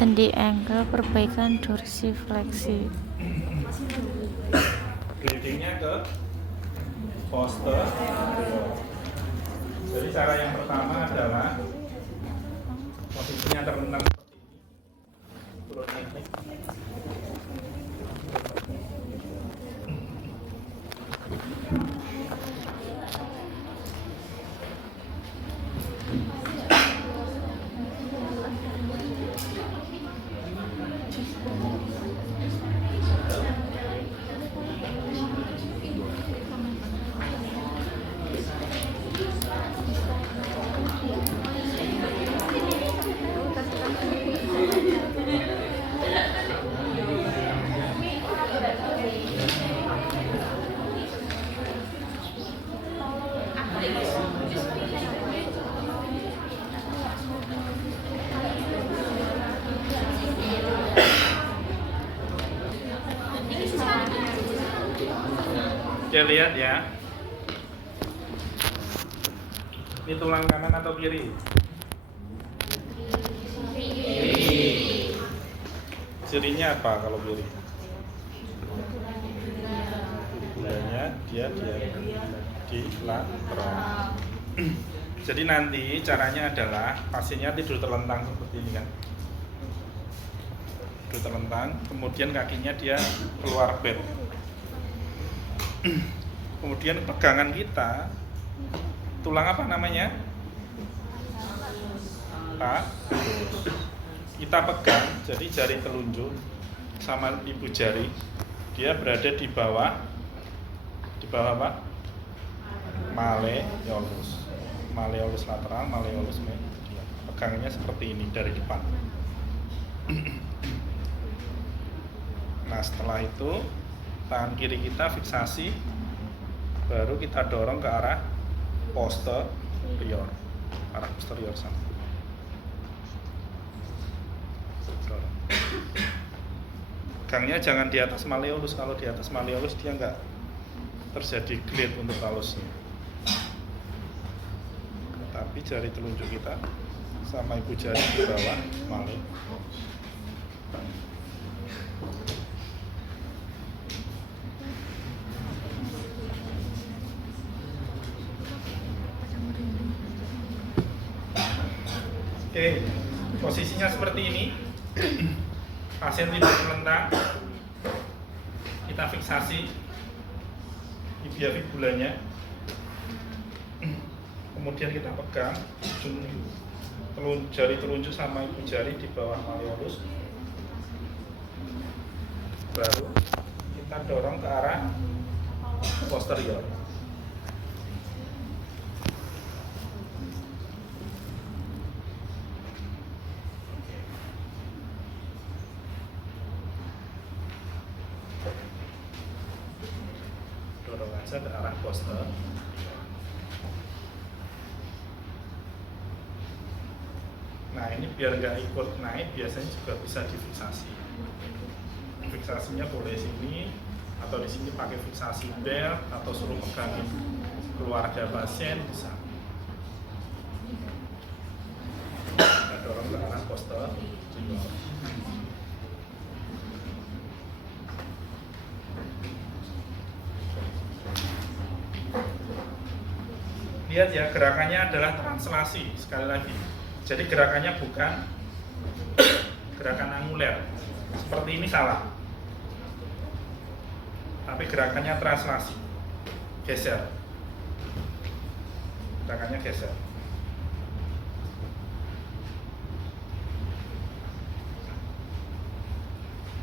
sendi ankle, perbaikan dorsifleksi. Glidingnya ke posterior. Jadi cara yang pertama adalah posisinya terlentang seperti ini, turun naik. Oke, lihat ya. Ini tulang kanan atau kiri? Kiri. Cirinya apa kalau kiri? Gulanya dia di lateral. Jadi nanti caranya adalah pasiennya tidur terlentang seperti ini kan. Tidur terlentang, kemudian kakinya dia keluar bed. Kemudian pegangan kita, tulang apa namanya? Pak. Kita pegang, jadi jari telunjuk sama ibu jari, dia berada di bawah apa? Malleolus lateral, malleolus medial. Pegangannya seperti ini dari depan. Nah, setelah itu tangan kiri kita fiksasi, baru kita dorong ke arah posterior, sama. Dorong. Pegangnya jangan di atas malleolus. Kalau di atas malleolus dia nggak terjadi glide untuk halusnya. Tapi jari telunjuk kita sama ibu jari di bawah malleolus. Oke, posisinya seperti ini. Pasien tidur terlentang, kita fiksasi tibia fibulanya, kemudian kita pegang jari telunjuk sama ibu jari di bawah malleolus, baru kita dorong ke arah posterior. Dorong aja ke arah posterior. Nah, ini biar nggak ikut naik, biasanya juga bisa difiksasi. Fiksasinya boleh sini atau di sini pakai fiksasi belt atau suruh pegangin keluarga pasien bisa. Kita dorong ke arah posterior. Lihat ya, gerakannya adalah translasi sekali lagi. Jadi gerakannya bukan gerakan anguler. Seperti ini salah. Tapi gerakannya translasi. Geser. Gerakannya geser.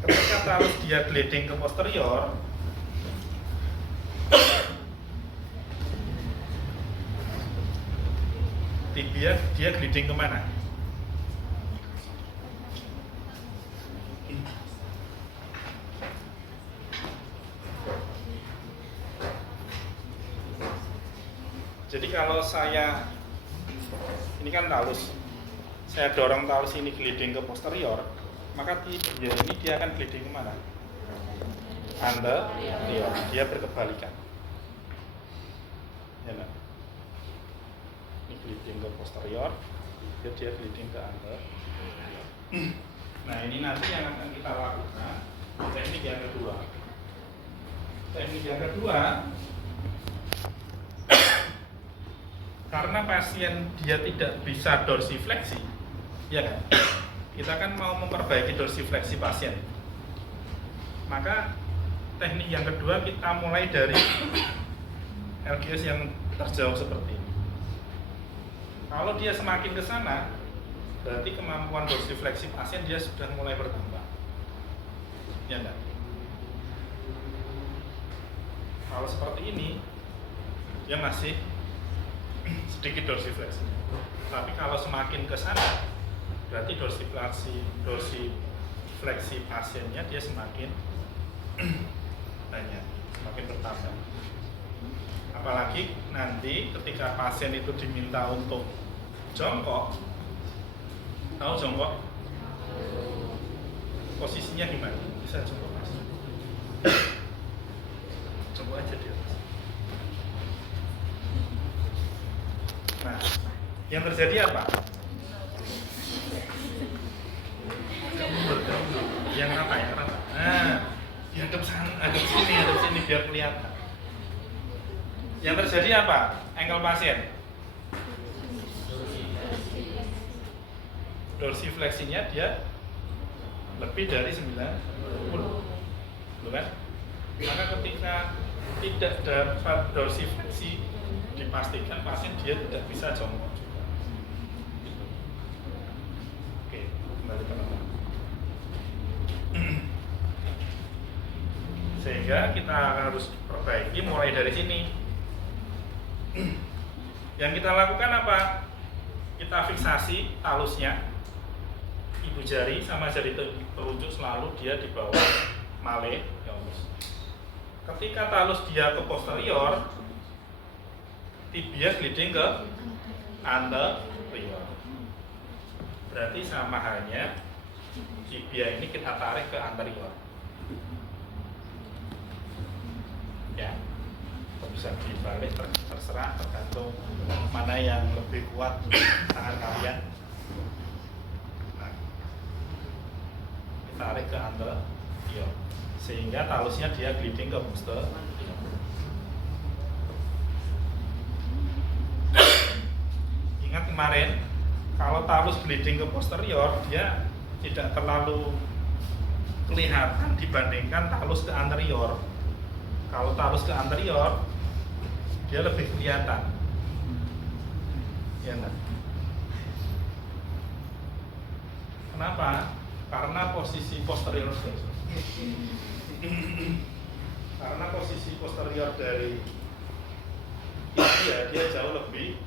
Ketika terus dia gliding ke posterior, tibia dia gliding kemana? Jadi kalau ini kan talus, saya dorong talus ini gliding ke posterior, maka tibia ini dia akan gliding kemana? Anterior, dia berkebalikan. Ya, nah. Ini gliding ke posterior, dia gliding ke anterior. Nah, ini nanti yang akan kita lakukan teknik yang kedua. Teknik yang kedua, karena pasien dia tidak bisa dorsifleksi, ya kan? Kita kan mau memperbaiki dorsifleksi pasien. Maka teknik yang kedua kita mulai dari LGS yang terjauh seperti ini. Kalau dia semakin ke sana, berarti kemampuan dorsifleksi pasien dia sudah mulai bertambah. Ya enggak? Kalau seperti ini, dia masih sedikit dorsifleksi. Tapi kalau semakin ke sana, berarti dorsifleksi pasiennya dia semakin banyak, semakin bertambah. Apalagi nanti ketika pasien itu diminta untuk jongkok, tahu jongkok? Posisinya gimana? Bisa jongkok mas? Jongkok aja dia. Nah, yang terjadi apa? Yang rata, yang rata. Nah, dihadap sana, hadap sini biar kelihatan. Yang terjadi apa? Ankle pasien. Dorsifleksinya dia lebih dari 90, kan? Maka ketika tidak dapat dorsifleksi, dipastikan pasien dia tidak bisa jongkok juga. Oke, kembali teman-teman. Sehingga kita harus perbaiki mulai dari sini. Yang kita lakukan apa? Kita fiksasi talusnya. Ibu jari sama jari telunjuk selalu dia di bawah malleus. Ketika talus dia ke posterior, tibia gliding ke anterior. Berarti sama halnya tibia ini kita tarik ke anterior. Ya, bisa dibalik terserah, tergantung mana yang lebih kuat tangan kalian. Nah, tarik ke anterior sehingga talusnya dia gliding ke posterior. Ingat kemarin kalau talus gliding ke posterior dia tidak terlalu kelihatan dibandingkan talus ke anterior. Kalau talus ke anterior dia lebih kelihatan. Ya enggak? Kenapa? Karena posisi posterior dari dia jauh lebih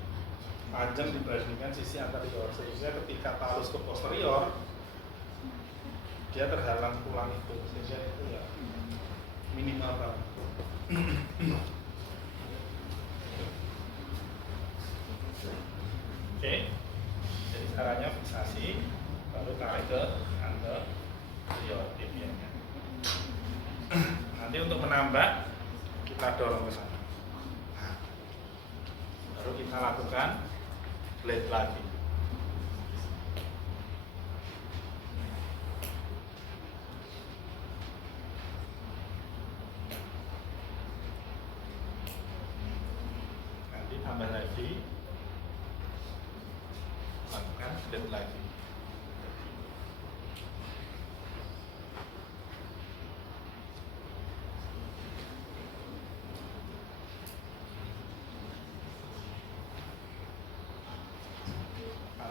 panjang dibandingkan sisi anterior, sehingga ketika talus ke posterior dia terhalang tulang itu, sehingga itu ya minimal banget. Oke, jadi caranya fiksasi, lalu tarik ke anterior tibianya. Nanti untuk menambah kita dorong ke sana. Nah, baru kita lakukan blade lagi. Nanti tambah lagi, lakukan blade lagi.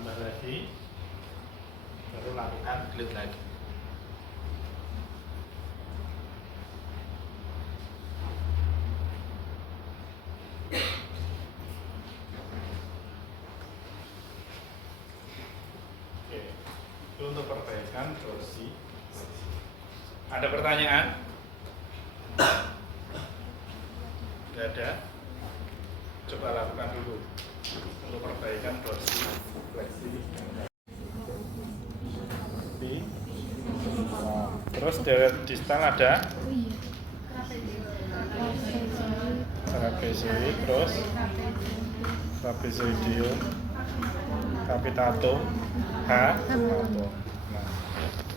Tambah lagi, baru lakukan glide lagi. Oke, itu untuk perbaikan dorsi. Ada pertanyaan? Tidak ada? Coba lakukan dulu untuk perbaikan dorsi fleksi. Terus dari distal ada trapezoid, terus trapezoidium, capitatum, H. Nah,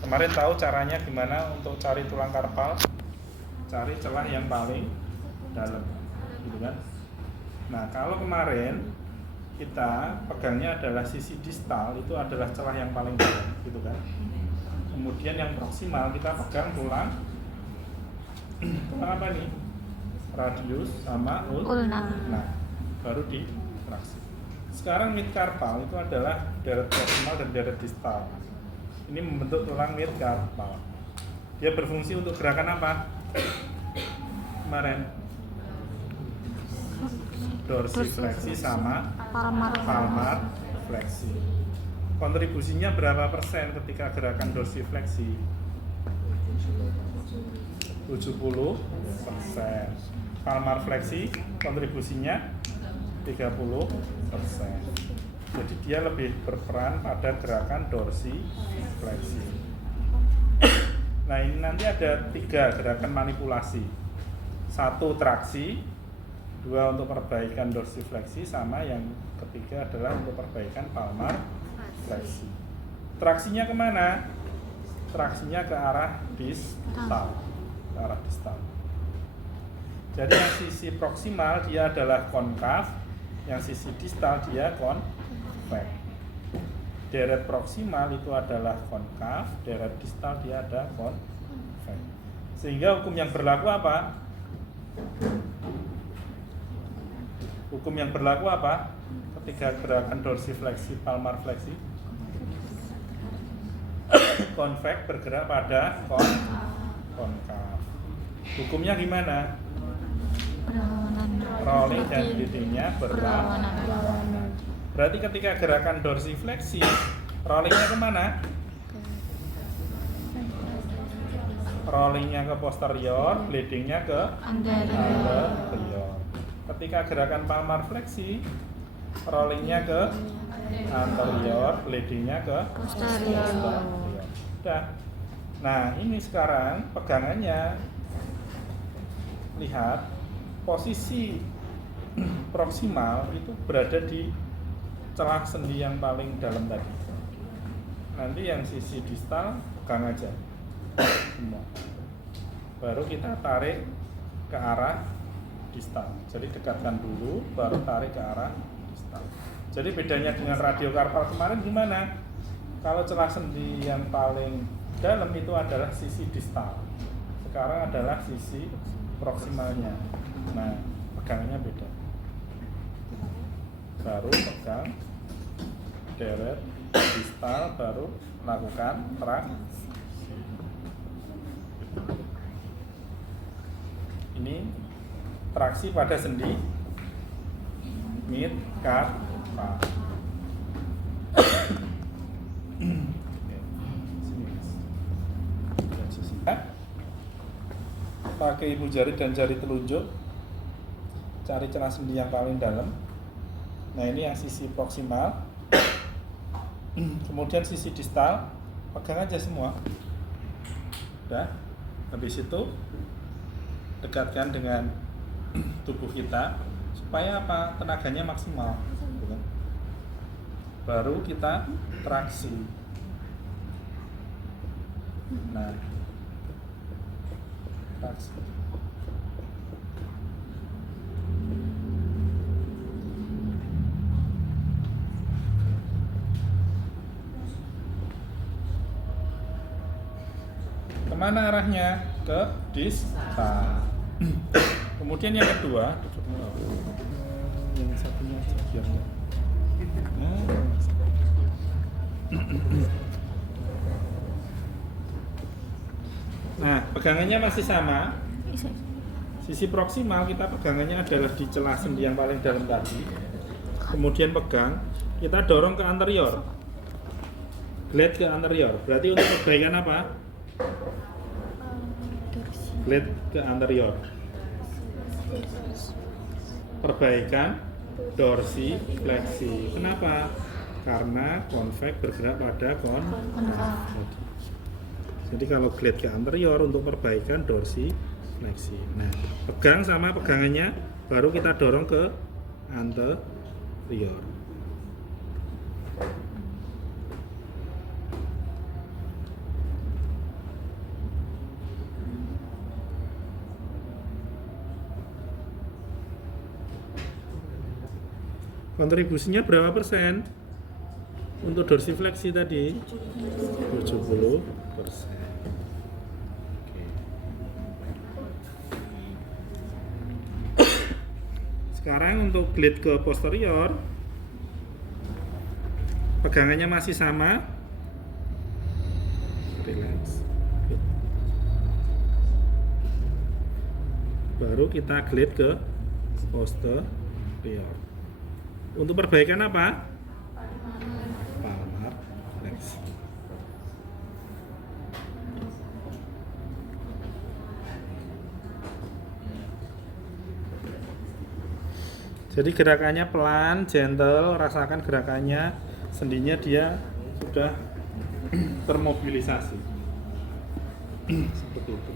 Kemarin tahu caranya gimana untuk cari tulang karpal? Cari celah yang paling dalam, gitu kan? Nah, kalau kemarin kita pegangnya adalah sisi distal, itu adalah celah yang paling dalam, gitu kan? Kemudian yang proksimal kita pegang tulang apa nih? Radius sama ulna. Nah, baru ditraksi. Sekarang mid karpal itu adalah deret proksimal dan deret distal. Ini membentuk tulang mid karpal. Dia berfungsi untuk gerakan apa? Kemarin dorsifleksi sama palmar fleksi. Kontribusinya berapa persen ketika gerakan dorsifleksi? 70%. Palmar fleksi kontribusinya 30%. Jadi dia lebih berperan pada gerakan dorsifleksi. Nah, ini nanti ada 3 gerakan manipulasi. 1 traksi, 2 untuk perbaikan dorsifleksi, sama yang ketiga adalah untuk perbaikan palmar fleksi. Traksinya kemana? Traksinya ke arah distal. Ke arah distal. Jadi yang sisi proksimal dia adalah konkav, yang sisi distal dia konveks. Deret proksimal itu adalah konkav, deret distal dia ada konveks. Sehingga hukum yang berlaku apa? Hukum yang berlaku apa? Ketika gerakan dorsifleksi palmar fleksi, konveks bergerak pada konkav. Hukumnya gimana? Rolling dan leadingnya berlawanan. Berarti ketika gerakan dorsifleksi, rollingnya kemana? Rollingnya ke posterior, leadingnya ke anterior. Ketika gerakan palmar fleksi, rollingnya ke anterior, leadingnya ke posterior. Udah. Nah, ini sekarang pegangannya, lihat posisi proksimal itu berada di celah sendi yang paling dalam tadi. Nanti yang sisi distal pegang aja semua. Baru kita tarik ke arah distal. Jadi dekatkan dulu, baru tarik ke arah distal. Jadi bedanya dengan radiokarpal kemarin gimana? Kalau celah sendi yang paling dalam itu adalah sisi distal. Sekarang adalah sisi proksimalnya. Nah, pegangannya beda. Baru pegang deret distal, baru lakukan traksi. Ini traksi pada sendi mid karpal. Pakai ibu jari dan jari telunjuk, cari celah sendi yang paling dalam. Nah, ini yang sisi proksimal. Kemudian sisi distal, pegang aja semua. Udah. Habis itu dekatkan dengan tubuh kita supaya apa? Tenaganya maksimal. Baru kita traksi. Nah, traksi. Kemana arahnya? Ke distal. Kemudian yang kedua, yang satunya aja biar nah, pegangannya masih sama. Sisi proksimal kita pegangannya adalah di celah sendi yang paling dalam tadi. Kemudian pegang, kita dorong ke anterior. Glide ke anterior. Berarti untuk perbaikan apa? Glide ke anterior. Perbaikan dorsifleksi. Kenapa? Karena konveks bergerak pada konkav. Jadi kalau glide ke anterior untuk perbaikan dorsifleksi. Nah, pegang sama pegangannya, baru kita dorong ke anterior. Kontribusinya berapa persen? Untuk dorsifleksi tadi 70%. Sekarang untuk glide ke posterior, pegangannya masih sama. Relax. Baru kita glide ke posterior. Untuk perbaikan apa? Palmar flex. Jadi gerakannya pelan, gentle, rasakan gerakannya, sendinya dia sudah termobilisasi. Seperti itu.